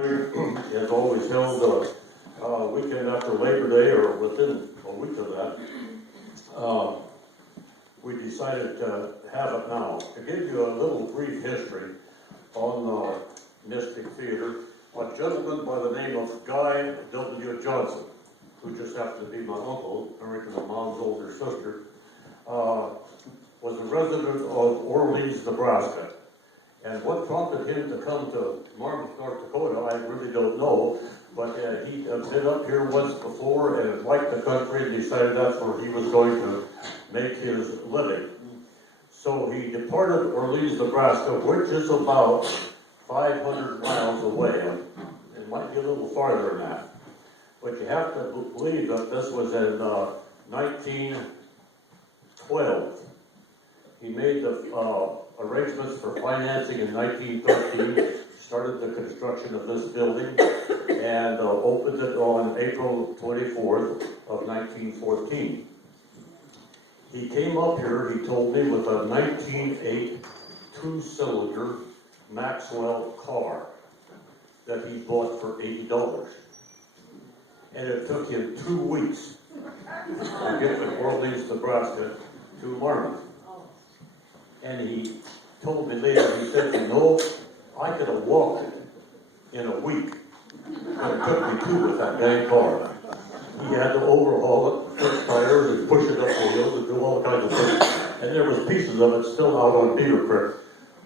has always held weekend after Labor Day or within a week of that. We decided to have it now. To give you a little brief history on Mystic Theater, a gentleman by the name of Guy W. Johnson, who just happened to be my uncle, married to my mom's older sister, was a resident of Orleans, Nebraska. And what prompted him to come to Marmarth, North Dakota, I really don't know, but he had been up here once before and liked the country and decided that's where he was going to make his living. So he departed Orleans, Nebraska, which is about 500 miles away. It might be a little farther than that. But you have to believe that this was in 1912. He made the arrangements for financing in 1913, started the construction of this building, and opened it on April 24th of 1914. He came up here, he told me, with a 1908 two-cylinder Maxwell car that he bought for $80. And it took him 2 weeks to get from Orleans, Nebraska to Marmarth. And he told me later, he said, you know, I could have walked it in a week, but it took me 2 with that dang car. He had to overhaul it, fix tires, and push it up the hills, and do all kinds of things. And there was pieces of it still out on Beaver Creek,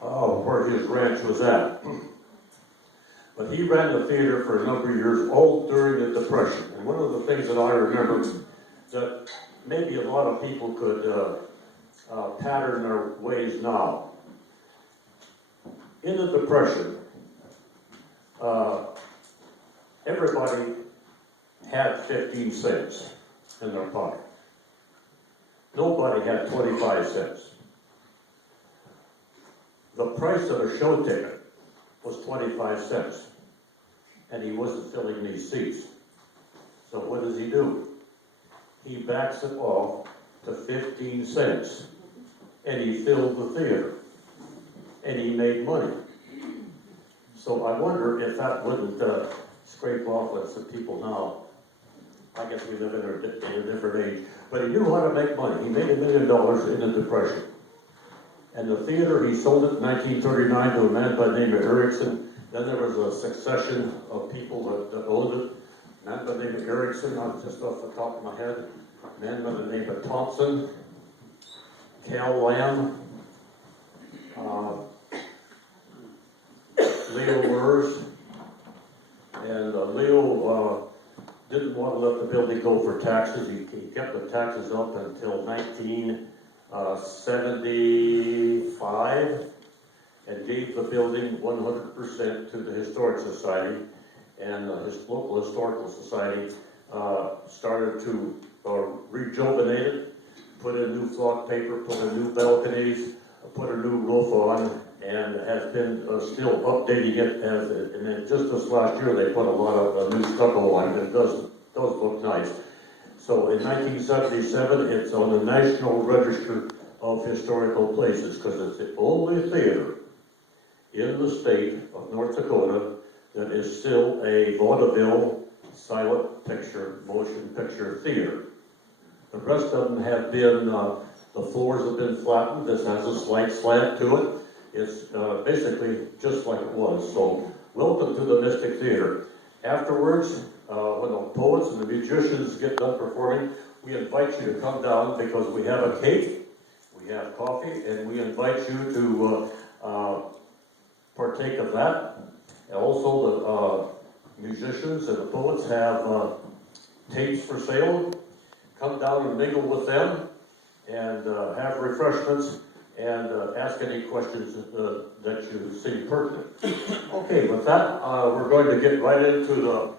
where his ranch was at. But he ran the theater for a number of years, all during the Depression. And one of the things that I remember that maybe a lot of people could pattern their ways now. In the Depression, everybody had 15 cents in their pocket. Nobody had 25 cents. The price of a show ticket was 25 cents, and he wasn't filling these seats. So what does he do? He backs it off to 15 cents, and he filled the theater, and he made money. So I wonder if that wouldn't scrape off with some people now. I guess we live in a different age, but he knew how to make money. He made $1 million in the Depression. And the theater, he sold it in 1939 to a man by the name of Erickson. Then there was a succession of people that owned it. A man by the name of Erickson, just off the top of my head. A man by the name of Thompson, Cal Lamb, Leo Lurs. And Leo didn't want to let the building go for taxes. He kept the taxes up until 1975 and gave the building 100% to the Historic Society. And his local Historical Society started to rejuvenate it, put in new flock paper, put in new balconies, put a new roof on, and has been still updating it. And then just this last year, they put a lot of new stucco on it. It does look nice. So in 1977, it's on the National Register of Historical Places because it's the only theater in the state of North Dakota that is still a vaudeville silent picture, motion picture theater. The rest of them have been, the floors have been flattened. This has a slight slant to it. It's basically just like it was. So welcome to the Mystic Theater. Afterwards, when the poets and the musicians get done performing, we invite you to come down because we have a cake, we have coffee, and we invite you to partake of that. And also the musicians and the poets have tapes for sale. Come down and mingle with them and have refreshments and ask any questions that you see pertinent. Okay, with that, we're going to get right into the